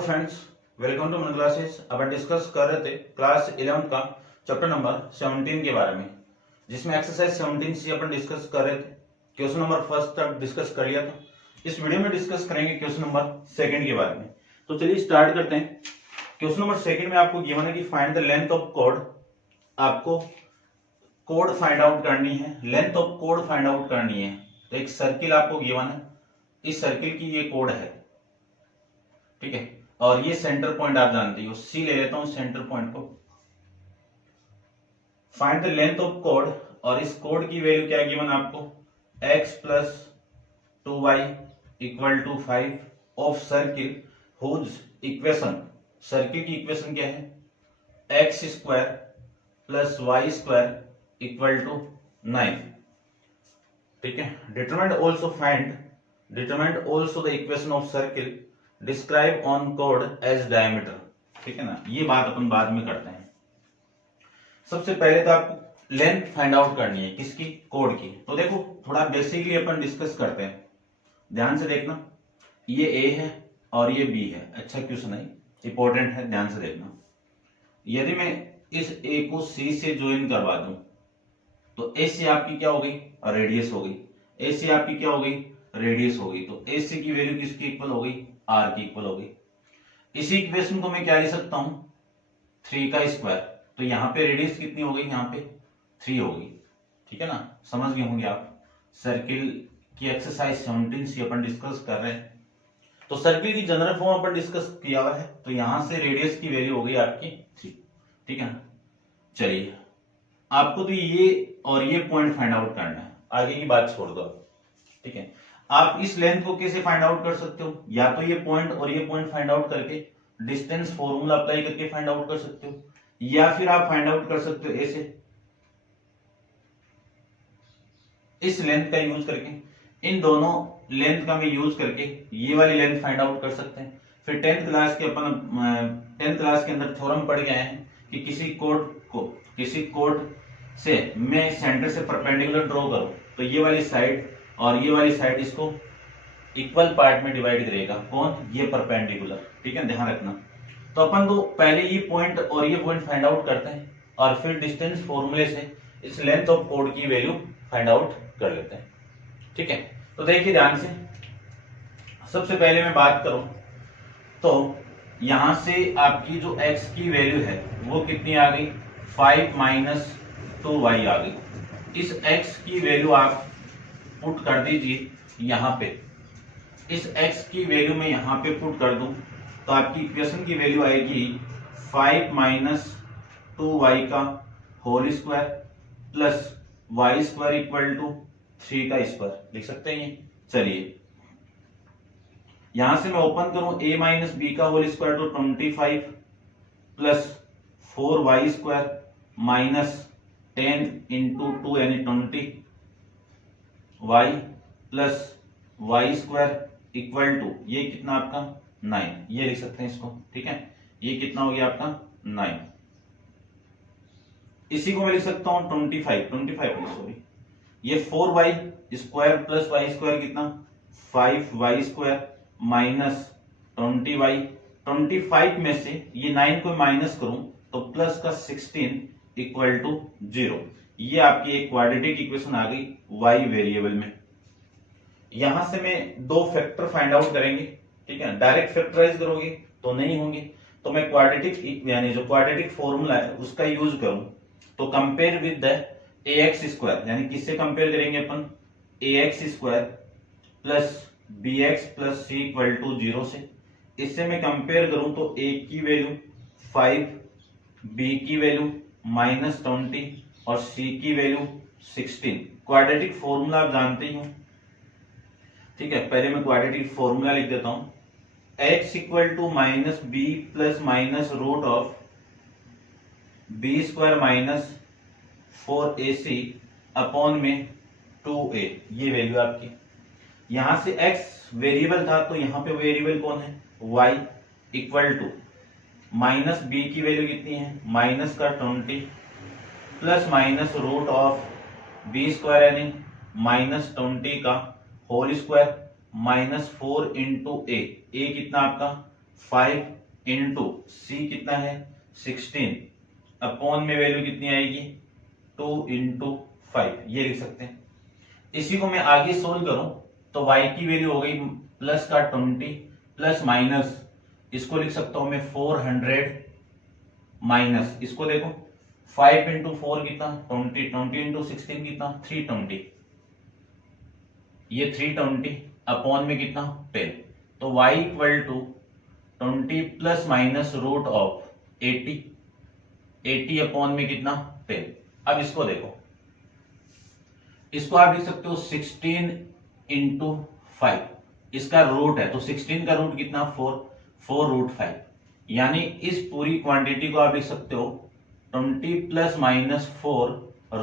Hello friends, welcome to मन classes. अपन discuss कर रहे थे क्लास 11 का चैप्टर नंबर 17 के बारे में, जिसमें एक्सरसाइज 17 से अपन डिस्कस कर रहे थे। क्वेश्चन नंबर फर्स्ट तक डिस्कस कर लिया था। इस वीडियो में डिस्कस करेंगे क्वेश्चन नंबर सेकंड के बारे में। तो चलिए स्टार्ट करते हैं। क्वेश्चन नंबर सेकंड में आपको गिवन है कि find the length of code. आपको कोड फाइंड आउट करनी है, length of code find out करनी है। तो एक सर्किल आपको गिवन है, इस सर्किल की ये कोड है, ठीक है। और ये सेंटर पॉइंट आप जानते हो, सी ले लेता हूं सेंटर पॉइंट को। फाइंड द लेंथ ऑफ कोड, और इस कोड की वैल्यू क्या गिवन आपको, x plus 2y equal to 5 of circle whose equation. Circle की इक्वेशन क्या है, x square plus Y square equal to 9, ठीक है। Determined also the equation of circle describe on कोड एज डायमीटर, ठीक है ना। ये बात अपन बाद में करते हैं। सबसे पहले तो आपको लेंथ फाइंड आउट करनी है, किसकी, कोड की। तो देखो थोड़ा बेसिकली अपन डिस्कस करते हैं, ध्यान से देखना। ये ए है और ये बी है। अच्छा क्वेश्चन है, इंपॉर्टेंट है, ध्यान से देखना। यदि मैं इस ए को सी से ज्वाइन करवा दूं तो ए से आपकी क्या हो गई, रेडियस हो गई। ए से आपकी क्या हो गई, रेडियस हो गई। तो ए से की वैल्यू किसकी इक्वल हो गई, आर की इक्वल हो गई। इसी इक्वेशन को मैं क्या लिख सकता हूं, 3 का स्क्वायर। तो यहां पे रेडियस कितनी हो गई, यहां पे 3 हो गई, ठीक है ना। समझ गए होंगे आप। सर्किल की एक्सरसाइज 17 से अपन डिस्कस कर रहे हैं। तो सर्किल की जनरल फॉर्म अपन डिस्कस किया हुआ है। तो यहां से रेडियस की वैल्यू हो गई आपकी 3, ठीक है ना। चलिए आपको तो ये और ये पॉइंट फाइंड आउट करना है, आगे की बात छोड़ दो, ठीक है। आप इस लेंथ को कैसे फाइंड आउट कर सकते हो, या तो ये पॉइंट और ये पॉइंट फाइंड आउट करके डिस्टेंस फॉर्मूला अप्लाई करके फाइंड आउट कर सकते हो, या फिर आप फाइंड आउट कर सकते हो ऐसे, इस लेंथ का यूज करके। इन दोनों लेंथ का मैं यूज करके ये वाली लेंथ फाइंड आउट कर सकते हैं। फिर 10th क्लास के अंदर थ्योरम पढ़ के आए हैं कि किसी कोड से मैं सेंटर से परपेंडिकुलर ड्रॉ करूं तो ये वाली साइड और ये वाली साइड इसको इक्वल पार्ट में डिवाइड करेगा। कौन, ये परपेंडिकुलर, ठीक है, ध्यान रखना। तो अपन तो पहले ये पॉइंट और ये पॉइंट फाइंड आउट करते हैं, और फिर डिस्टेंस फॉर्मूले से इस लेंथ ऑफ कोड की वैल्यू फाइंड आउट कर लेते हैं, ठीक है। तो देखिए ध्यान से, सबसे पहले मैं बात करूं तो यहां से आपकी जो x की वैल्यू है वो कितनी आ गई, 5 माइनस 2y आ गई। इस x की वैल्यू आप पुट कर दीजिए यहां पे। इस x की वैल्यू में यहां पे पुट कर दूं तो आपकी इक्वेशन की वैल्यू आएगी 5 माइनस 2y का whole square plus Y square equal to 3 का स्क्वायर, लिख सकते हैं ये। चलिए यहां से मैं ओपन करूं, a माइनस बी का होल स्क्वायर तो 25 plus 4y square minus 10 into 2 यानी 20 y plus Y square equal to, ये कितना आपका 9, ये लिख सकते हैं इसको, ठीक है। ये कितना हो गया आपका 9। इसी को मैं लिख सकता हूं 25 सॉरी, ये 4y square plus Y square कितना 5y स्क्वायर माइनस 20y। 25 में से ये 9 को माइनस करूं तो प्लस का 16 इक्वल टू 0। ये आपकी एक क्वाड्रेटिक इक्वेशन आ गई y वेरिएबल में। यहां से मैं दो फैक्टर फाइंड आउट करेंगे, ठीक है। डायरेक्ट फैक्टराइज करोगे तो नहीं होंगे, तो मैं क्वाड्रेटिक यानी जो क्वाड्रेटिक फॉर्मूला है उसका यूज करूं तो compare with the ax square, यानी किससे कंपेयर करेंगे अपन, ax square plus bx plus c equal to 0 से। इससे मैं कंपेयर करूं तो a की वैल्यू 5, b की वैल्यू माइनस 20 और c की वैल्यू 16। क्वाड्रेटिक फॉर्मूला आप जानते ही हो, ठीक है। पहले मैं क्वाड्रेटिक फॉर्मूला लिख देता हूं, x equal to minus B plus minus root of B square minus 4ac upon में 2a, ये वैल्यू आपकी। यहां से x वेरिएबल था तो यहां पे वेरिएबल कौन है, y equal to minus B की वैल्यू कितनी है, माइनस का 20 plus minus root of B square यानी माइनस 20 का whole square minus 4 into A कितना आपका 5 इंटू सी कितना है 16 अपॉन में वैल्यू कितनी आएगी 2 इंटू 5, ये लिख सकते हैं। इसी को मैं आगे सोल्व करूं तो y की वैल्यू हो गई प्लस का 20 प्लस माइनस इसको लिख सकता हूं मैं 400 माइनस इसको देखो 5 इंटू 4 कितना 20, 20 इंटू 16 कितना 320, ये 320 अपॉन में कितना 10, तो y equal to 20 plus minus root of 80, 80 upon में कितना 10। अब इसको देखो, इसको आप लिख सकते हो 16 इंटू 5, इसका रूट है तो 16 का रूट कितना 4 रूट 5, यानी इस पूरी क्वांटिटी को आप लिख सकते हो 20 प्लस माइनस 4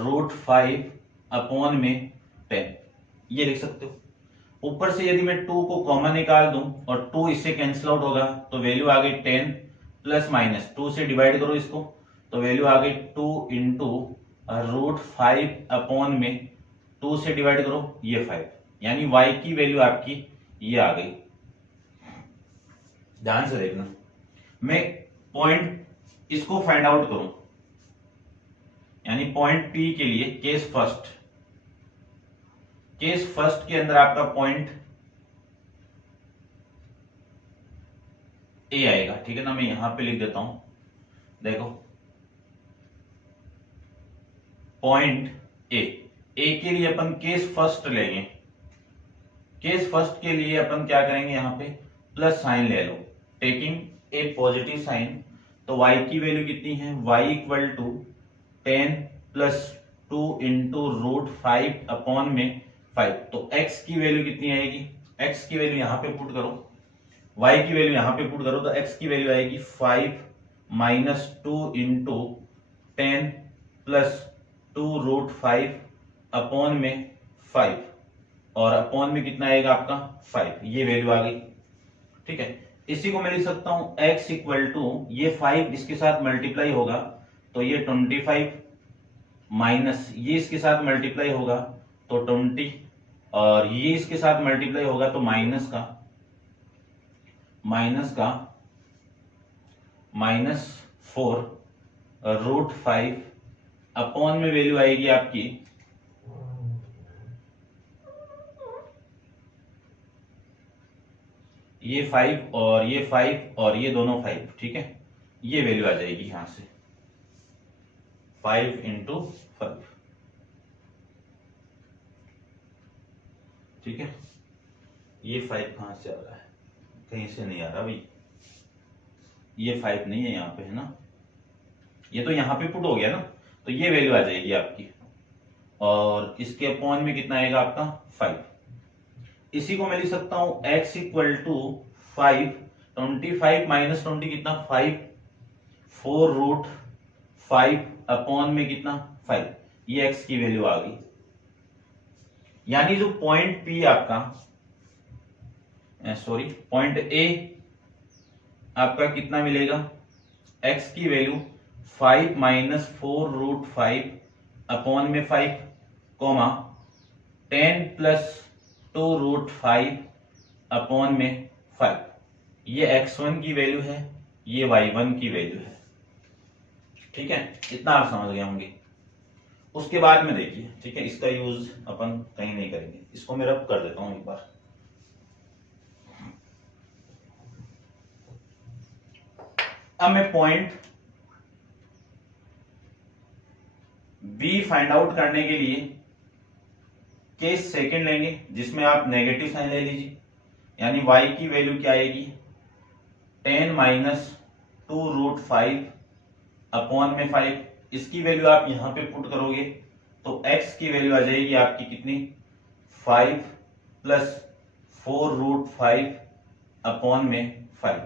रूट 5 अपॉन में 10, ये लिख सकते हो। ऊपर से यदि मैं 2 को कॉमन निकाल दूं और 2 इससे कैंसिल आउट होगा तो वैल्यू आ गई 10 प्लस माइनस 2 से डिवाइड करो इसको तो वैल्यू आ गई 2 इंटू रूट 5 अपॉन में 2 से डिवाइड करो ये 5, यानी y की वैल्यू आपकी ये आ गई। ध्यान से देखना, मैं पॉइंट इसको फाइंड आउट करूं, यानी पॉइंट P के लिए केस फर्स्ट के अंदर आपका पॉइंट A आएगा, ठीक है ना। मैं यहां पे लिख देता हूं, देखो पॉइंट A के लिए अपन केस फर्स्ट लेंगे। केस फर्स्ट के लिए अपन क्या करेंगे, यहां पे प्लस साइन ले लो, टेकिंग ए पॉजिटिव साइन, तो y की वैल्यू कितनी है y equal to 10 plus 2 into root 5 upon में 5, तो x की वैल्यू कितनी आएगी, x की वैल्यू यहां पे पुट करो, y की वैल्यू यहां पे पुट करो तो x की वैल्यू आएगी 5 minus 2 into 10 plus 2 root 5 upon में 5, और अपॉन में कितना आएगा आपका 5, ये वैल्यू आ गई, ठीक है। इसी को मैं लिख सकता हूं x इक्वल टू ये 5 इसके साथ मल्टीप्लाई होगा तो ये 25 माइनस ये इसके साथ मल्टीप्लाई होगा तो 20, और ये इसके साथ मल्टीप्लाई होगा तो माइनस -4 रूट 5 अपॉन में वैल्यू आएगी आपकी ये 5 और ये 5 और ये दोनों 5, ठीक है, ये वैल्यू आ जाएगी यहां से 5 इंटू 5, ठीक है। ये 5 कहां से आ रहा है, कहीं से नहीं आ रहा भाई, ये 5 नहीं है यहां पे, है ना, ये तो यहां पे पुट हो गया ना, तो ये वैल्यू आ जाएगी आपकी, और इसके अपॉन में कितना आएगा आपका 5। इसी को मैं लिख सकता हूं x इक्वल टू 5, 25 माइनस 20 कितना 5, 4 रूट 5 अपॉन में कितना 5, ये x की वैल्यू आ गई। यानी जो पॉइंट P आपका पॉइंट A आपका कितना मिलेगा, x की वैल्यू 5 माइनस 4 रूट 5 अपॉन में 5 कोमा 10 प्लस 2 रूट 5 अपॉन में 5, ये x1 की वैल्यू है, ये y1 की वैल्यू है, ठीक है। इतना आप समझ गए होंगे। उसके बाद में देखिए, ठीक है, इसका यूज अपन कहीं नहीं करेंगे, इसको मैं रब कर देता हूं एक बार। अब मैं पॉइंट B फाइंड आउट करने के लिए केस सेकंड लेंगे, जिसमें आप नेगेटिव साइन ले लीजिए, यानी y की वैल्यू क्या आएगी 10 माइनस 2 रूट 5 अपॉन में 5, इसकी वैल्यू आप यहां पे पुट करोगे तो x की वैल्यू आ जाएगी आपकी कितनी 5 प्लस 4 रूट 5 अपॉन में 5,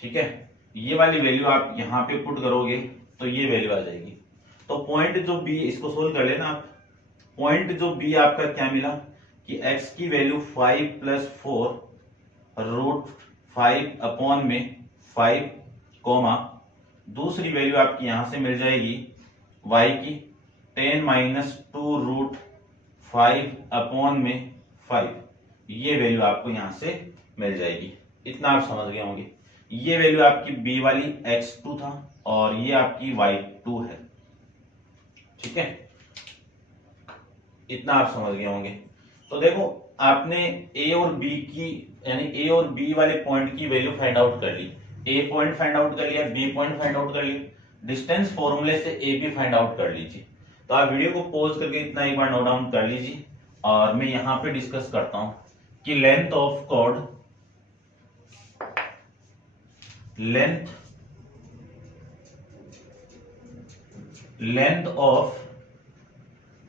ठीक है। ये वाली वैल्यू आप यहां पे पुट करोगे तो ये वैल्यू आ जाएगी। तो पॉइंट जो B, इसको सोल्व कर लेना आप, पॉइंट जो B आपका क्या मिला कि x की वैल्यू 5 प्लस 4 रूट 5 अपॉन में 5 कोमा दूसरी वैल्यू आपकी यहां से मिल जाएगी y की 10 माइनस 2 रूट 5 अपॉन में 5, ये वैल्यू आपको यहां से मिल जाएगी। इतना आप समझ गए होंगे। ये वैल्यू आपकी बी वाली x2 था और ये आपकी y2 है। ठीक है, इतना आप समझ गए होंगे। तो देखो आपने ए और बी की यानी ए और बी वाले पॉइंट की वैल्यू फाइंड आउट कर ली, ए पॉइंट फाइंड आउट कर लिया, बी पॉइंट फाइंड आउट कर लिया, डिस्टेंस फॉर्मूले से ए भी फाइंड आउट कर लीजिए। तो आप वीडियो को पॉज करके इतना एक बार नोट डाउन कर लीजिए और मैं यहां पे डिस्कस करता हूं कि length of chord, length of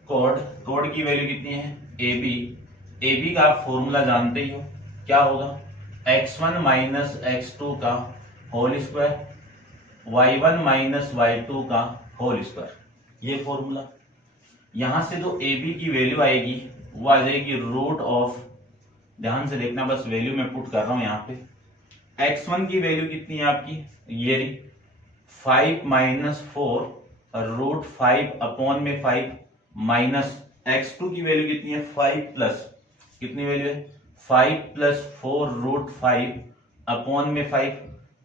chord की वैल्यू कितनी है ए बी का आप फॉर्मूला जानते ही हो, क्या होगा x1 माइनस x2 का whole square, y1 minus y2 का होल स्क्वायर, ये फॉर्मूला। यहां से जो ए बी की वैल्यू आएगी वो आ जाएगी रूट ऑफ, ध्यान से देखना बस वैल्यू मैं पुट कर रहा हूं यहां पे। x1 की वैल्यू कितनी है आपकी, ये रही 5 माइनस 4 रूट 5 अपॉन में 5 माइनस x2 की वैल्यू कितनी है 5 प्लस कितनी वैल्यू है 5 प्लस 4 रूट 5 अपॉन में 5,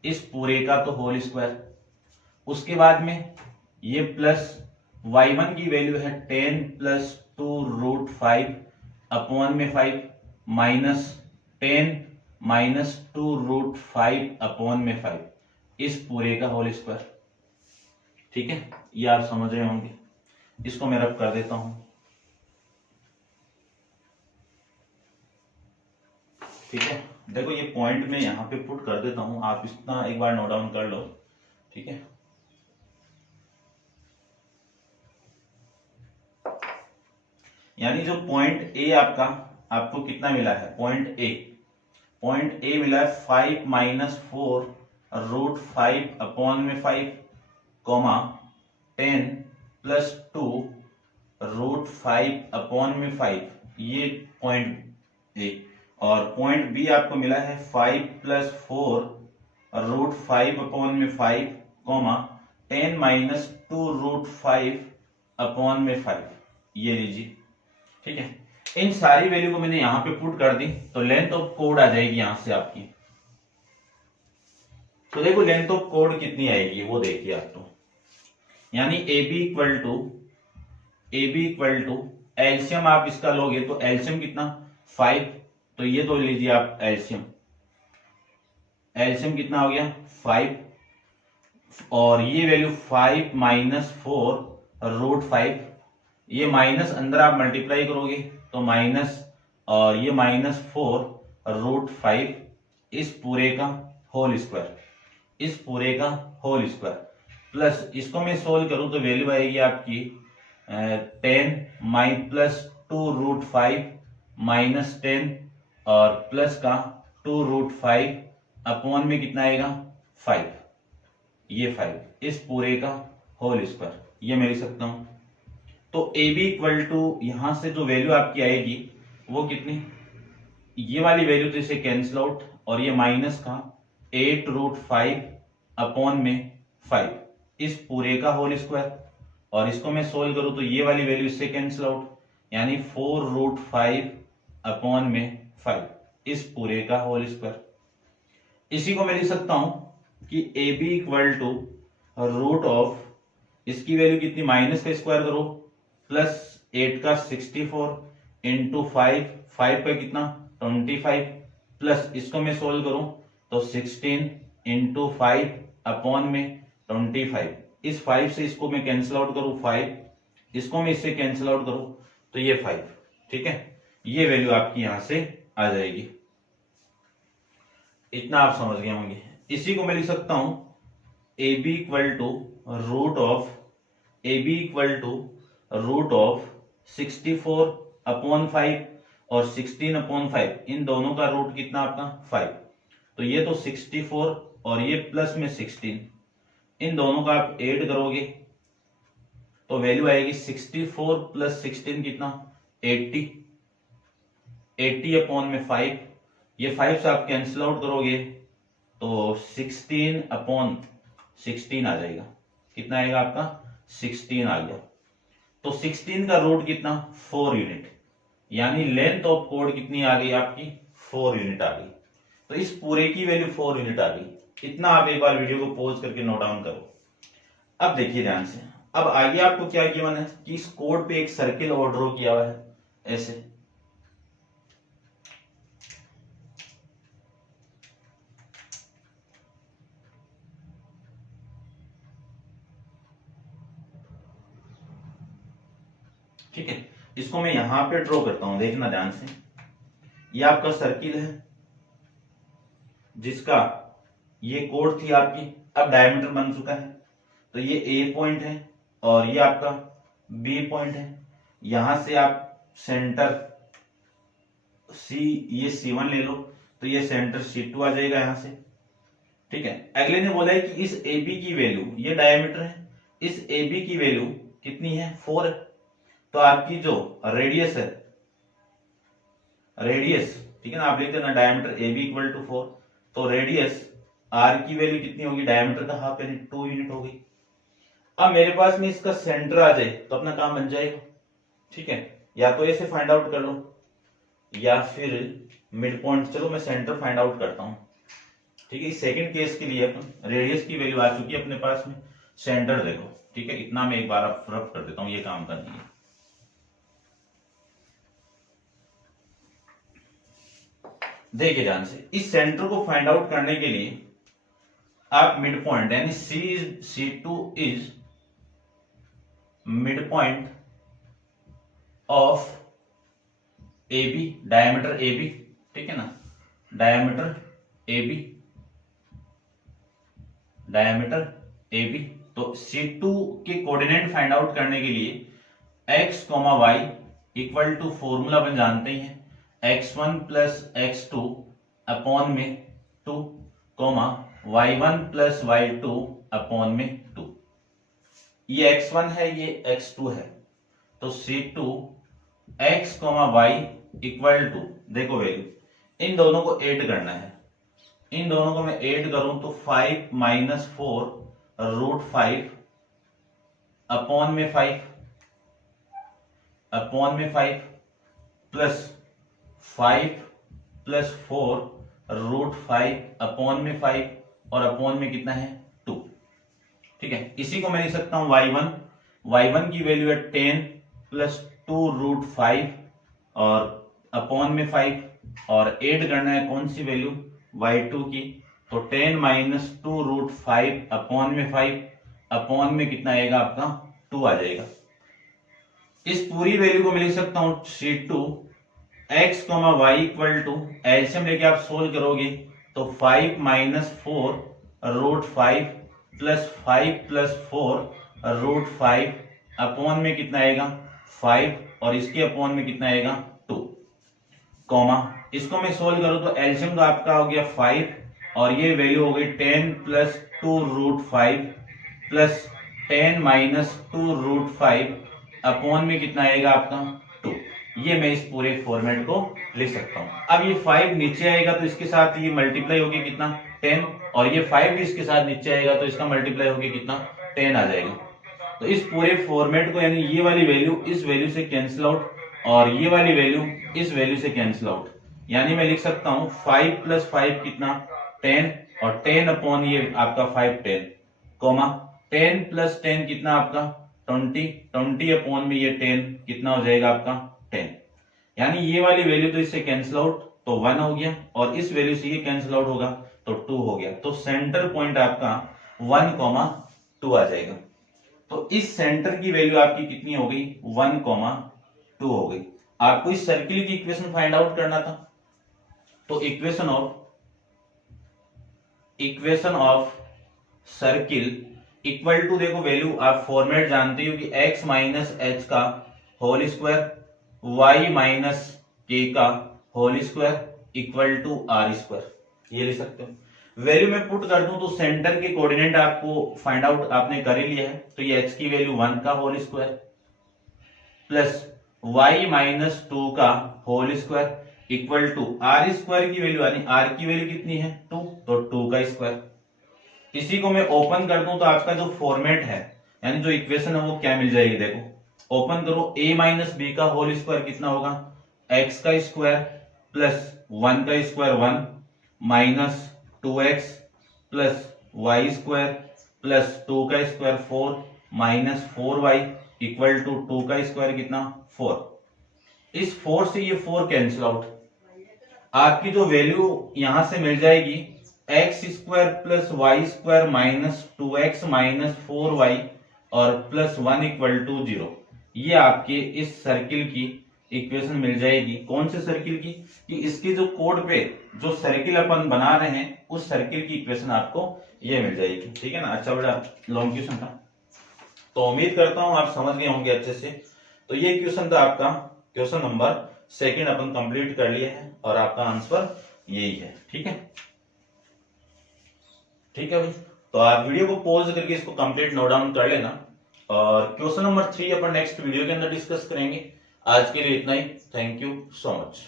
इस पूरे का तो होल स्क्वायर। उसके बाद में ये प्लस y1 की वैल्यू है 10 प्लस 2 रूट 5 अपॉन में 5 माइनस 10 माइनस 2 रूट 5 अपॉन में 5, इस पूरे का होल स्क्वायर। ठीक है, ये आप समझ रहे होंगे। इसको मैं रब कर देता हूं। ठीक है, देखो ये पॉइंट में यहां पे पुट कर देता हूं, आप इतना एक बार नोट डाउन कर लो। ठीक है, यानी जो पॉइंट ए आपका, आपको कितना मिला है पॉइंट ए मिला है 5 माइनस 4 रूट 5 अपॉन में 5 कॉमा 10 प्लस 2 रूट 5 अपॉन में 5, ये पॉइंट ए। और पॉइंट बी आपको मिला है 5 प्लस 4 रूट 5 अपॉन में 5 कॉमा 10 माइनस 2 रूट 5 अपॉन में 5, ये लीजिए। ठीक है, इन सारी वैल्यू को मैंने यहां पे पुट कर दी तो लेंथ ऑफ कॉर्ड आ जाएगी यहां से आपकी। तो देखो लेंथ ऑफ कॉर्ड कितनी आएगी वो देखिए आप, तो यानी A B equal to LCM आप इसका लोगे तो एलसीएम कितना 5, तो ये तो लीजिए आप एलसीएम कितना हो गया 5, और ये वैल्यू 5 माइनस 4 रूट 5, ये माइनस अंदर आप मल्टीप्लाई करोगे तो माइनस, और ये माइनस 4 रूट 5, इस पूरे का होल स्क्वायर, प्लस इसको मैं सोल्व करूं तो वैल्यू आएगी आपकी 10 प्लस 2 रूट 5 माइनस 10 और प्लस का 2 रूट 5 अपॉन में कितना आएगा 5, ये 5, इस पूरे का होल स्क्वायर, ये मैं लिख सकता हूं। तो ए बी इक्वल टू यहां से जो वैल्यू आपकी आएगी वो कितनी, ये वाली वैल्यू तो इसे कैंसिल आउट, और ये माइनस का 8 रूट 5 अपॉन में 5, इस पूरे का होल स्क्वायर, और इसको मैं सोल्व करूं तो ये वाली वैल्यू इससे कैंसिल आउट, यानी 4 रूट 5 अपॉन में 5, इस पूरे का होल स्क्वायर। इसी को मैं लिख सकता हूं कि A B equal to root of, इसकी वैल्यू कितनी माइनस का स्क्वायर करो प्लस 8 का 64 इंटू 5 का कितना 25, प्लस इसको मैं सोल्व करूं तो 16 इंटू 5 अपॉन में 25, इस 5 से इसको मैं कैंसिल आउट करूं 5, इसको मैं इससे कैंसिल आउट करूं तो ये 5। ठीक है, ये वैल्यू आपकी यहां से आ जाएगी, इतना आप समझ गए होंगे। इसी को मैं लिख सकता हूं A B equal to root of 64 upon 5 और 16 अपॉन 5, इन दोनों का रूट कितना आपका 5, तो ये तो 64 और ये प्लस में 16, इन दोनों का आप ऐड करोगे तो वैल्यू आएगी 64 प्लस 16 कितना 80 अपॉन में 5, ये 5 से आप कैंसिल आउट करोगे तो 16 अपॉन 16 आ जाएगा, कितना आएगा आपका 16 आ गया। तो 16 का रूट कितना 4 यूनिट, यानी लेंथ ऑफ कॉर्ड कितनी आ गई आपकी 4 यूनिट आ गई। तो इस पूरे की वैल्यू 4 यूनिट आ गई। इतना आप एक बार वीडियो को पॉज करके नोट डाउन करो। अब देखिए ध्यान से, अब आगे आपको क्या गिवन है कि इस कोड पे एक सर्किल और ड्रॉ किया हुआ है ऐसे, ठीक है। इसको मैं यहां पे ड्रॉ करता हूं, देखना ध्यान से। ये आपका सर्किल है जिसका ये कोड थी आपकी, अब डायमीटर बन चुका है। तो ये ए पॉइंट है और ये आपका बी पॉइंट है। यहां से आप सेंटर सी, ये C1 ले लो, तो ये सेंटर C2 आ जाएगा यहां से, ठीक है। अगले ने बोला है कि इस AB की वैल्यू, ये डायमीटर है, इस AB की वैल्यू कितनी है 4 है। तो आपकी जो रेडियस है, रेडियस, ठीक है ना, आप लिखते हैं ना डायमीटर AB इक्वल टू 4, तो रेडियस R की वैल्यू कितनी होगी, डायमीटर का हाफ यानी 2 यूनिट होगी। अब मेरे पास में इसका सेंटर आ जाए तो अपना काम बन जाएगा, ठीक है। या तो ऐसे फाइंड आउट कर लो या फिर मिड पॉइंट, चलो मैं सेंटर फाइंड आउट करता हूं, ठीक है। इस सेकंड केस के लिए अपन रेडियस की वैल्यू आ चुकी है अपने पास में, सेंटर देखो, ठीक है। इतना मैं एक बार आप रफ कर देता हूं, ये काम करनी है। देखिए ध्यान से, इस सेंटर को फाइंड आउट करने के लिए आप मिड पॉइंट यानी C2 is mid point of AB, diameter AB, ठीक है ना, डायमीटर AB, डायमीटर AB। तो C2 के कोऑर्डिनेट फाइंड आउट करने के लिए x, y equal to formula अपन जानते हैं x1 प्लस x2 अपॉन में 2, y1 प्लस y2 अपॉन में 2। ये x1 है, ये x2 है, तो C2 x, y equal to, देखो वैल्यू, इन दोनों को ऐड करना है। इन दोनों को मैं ऐड करूं तो 5 माइनस 4 रूट 5 अपॉन में 5, अपॉन में 5 प्लस 5 प्लस 4 रूट 5 अपॉन में 5 और अपॉन में कितना है 2, ठीक है। इसी को मैं लिख सकता हूं y1 की वैल्यू है 10 प्लस 2 रूट 5 और अपॉन में 5, और ऐड करना है कौन सी वैल्यू, y2 की, तो 10 माइनस 2 रूट 5 अपॉन में 5, अपॉन में कितना आएगा आपका 2 आ जाएगा। इस पूरी वैल्यू को मैं लिख सकता हूं C2 x, y equal to, LCM लेके आप सोल्व करोगे तो 5 minus 4 root 5 plus 5 plus 4 root 5 upon में कितना आएगा 5 और इसके अपॉन में कितना आएगा 2, इसको मैं सोल्व करूं तो एलसीएम तो आपका हो गया 5 और ये वैल्यू हो गई 10 plus 2 root 5 plus 10 minus 2 root 5 upon में कितना आएगा आपका 2। ये मैं इस पूरे फॉर्मेट को लिख सकता हूं। अब ये 5 नीचे आएगा तो इसके साथ ये मल्टीप्लाई होगी कितना 10, और ये 5 भी इसके साथ नीचे आएगा तो इसका मल्टीप्लाई होगी कितना 10 आ जाएगा। तो इस पूरे फॉर्मेट को, यानी ये वाली वैल्यू इस वैल्यू से कैंसिल आउट और ये वाली वैल्यू इस वैल्यू से कैंसिल आउट, यानी मैं लिख सकता हूं 5 प्लस 5 कितना 10 और 10 अपॉन ये आपका 5 10, 10 प्लस 10 कितना आपका 20 अपॉन में ये 10 कितना हो जाएगा आपका 10, यानी ये वाली वैल्यू तो इससे कैंसिल आउट तो 1 हो गया और इस वैल्यू से ये कैंसिल आउट होगा तो 2 हो गया। तो सेंटर पॉइंट आपका 1, 2 आ जाएगा। तो इस सेंटर की वैल्यू आपकी कितनी हो गई 1, 2 हो गई। आपको इस सर्किल की इक्वेशन फाइंड आउट करना था, तो equation of circle equal to, देखो वैल्यू आप फॉर्मेट जानते हो कि x माइनस एच का whole square, y minus K का whole square equal to R square, ये ले सकते हो। वैल्यू में पुट कर दूं तो सेंटर के कोऑर्डिनेट आपको फाइंड आउट आपने कर ही लिया है, तो ये x की वैल्यू 1 का whole square plus y minus 2 का whole square equal to R square की वैल्यू, यानी r की वैल्यू कितनी है 2, तो 2 का स्क्वायर। इसी को मैं ओपन कर दूं तो आपका जो फॉर्मेट है यानी जो इक्वेशन है वो क्या मिल जाएगी, देखो ओपन करो, a माइनस बी का होल स्क्वायर कितना होगा x का स्क्वायर प्लस 1 का square 1 minus 2x plus Y square plus 2 का square 4 minus 4y equal to 2 का स्क्वायर कितना 4। इस 4 से ये 4 कैंसिल आउट, आपकी जो वैल्यू यहां से मिल जाएगी X square plus Y square minus 2x minus 4y और प्लस 1 इक्वल टू 0। ये आपके इस सर्किल की इक्वेशन मिल जाएगी। कौन से सर्किल की? कि इसके जो कोड पे जो सर्किल अपन बना रहे हैं उस सर्किल की इक्वेशन आपको ये मिल जाएगी। ठीक है ना। अच्छा बड़ा लॉन्ग क्वेश्चन था, तो उम्मीद करता हूं आप समझ गए होंगे अच्छे से। तो ये क्वेश्चन था आपका क्वेश्चन नंबर 2 अपन कंप्लीट कर लिया है और आपका आंसर यही है। ठीक है, ठीक है भाई। तो आप वीडियो को पॉज करके इसको कंप्लीट नोट डाउन कर लेना और क्वेश्चन नंबर 3 अपन नेक्स्ट वीडियो के अंदर डिस्कस करेंगे। आज के लिए इतना ही। Thank you so much.